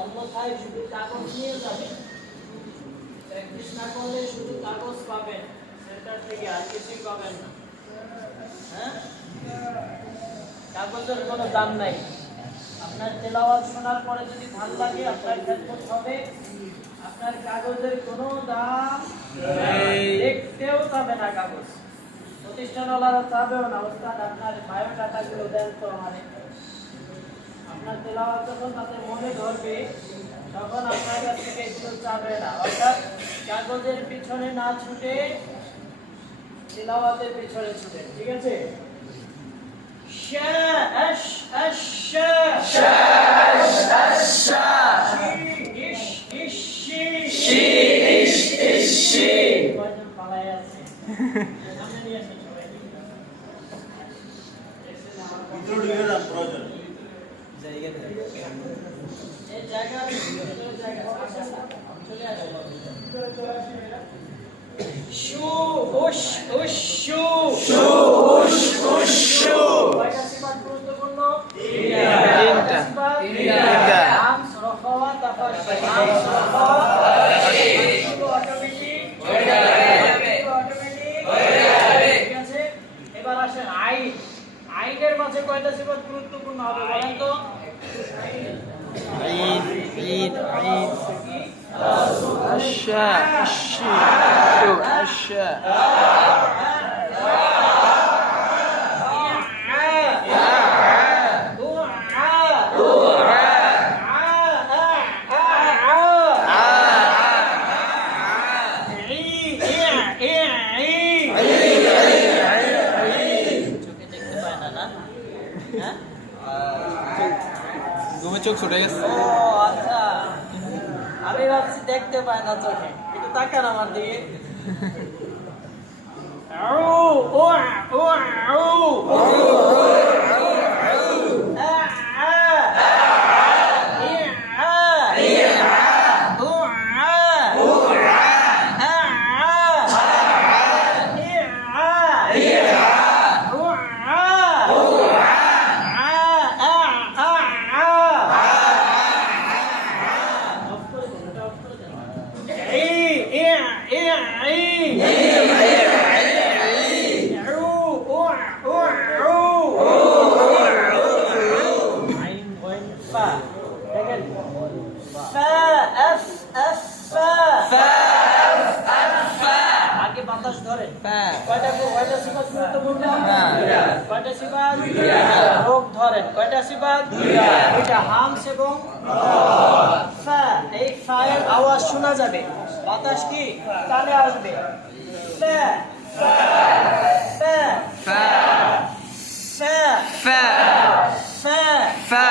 অন্যথায় শুধু কাগজ নিয়ে যাবেন প্র্যাকটিস না করলে শুধু কাগজ পাবেন। সেন্টার থেকে আর কিছুই পাবেন না হ্যাঁ কাগজের কোনো দাম নাই। আপনার তেলাওয়াত শোনার পরে যদি ভালো লাগে আপনার খেদমত হবে। আপনার কাগজের কোনো দাম দেখতেও পাবে না কাগজ। প্রতিষ্ঠানওয়ালারা চাবেও না। ওস্তাদ আপনার বায়োডাটাগুলো দেন তো আমারে। আপনার তেলাওয়াত যখন তাদের মনে ধরবে তখন আপনার কাছ থেকে এগুলো চাবে না। অর্থাৎ কাগজের পিছনে না ছুটে তেলাওয়াতের পিছনে ছুটে ঠিক আছে? শা আশ আশ শা শা আশ আশ শা ইশ ইশ শি শি ইশ ইশ শি পালায় আছে। সামনে নিয়ে আসেন সবাই। ভিতরে ঢুকে যান প্রয়োজন। এই জায়গা জায়গা চলে আসেন শু উশ উশ শু। শু উশ উশ শু। কয়টা সিফাত গুরুত্বপূর্ণ তিনটা। তিনটা। আমস রখাওয়া তাফাশ আমস রখাওয়া শুধু অটোমেটিক হয়ে যাবে অটোমেটিক হয়ে যাবে ঠিক আছে এবার আসেন আইন আইনের মাঝে কয়টা সিফাত গুরুত্বপূর্ণ হবে বলেন তো عين عين عين الشاء الشاء الشاء Huh? Uh, ঘুমে চোখ ছুটে গেছে আচ্ছা। আমি ভাবছি দেখতে পাই না চোখে একটু তাকান আমার দিকে ও ও, ও, আউ। কয়টা সিফাত রোগ ধরেন কয়টা সিফাত দুইটা হামস এবং ফা এই ফায়ের আওয়াজ শোনা যাবে। বাতাস কি কানে আসবে ফা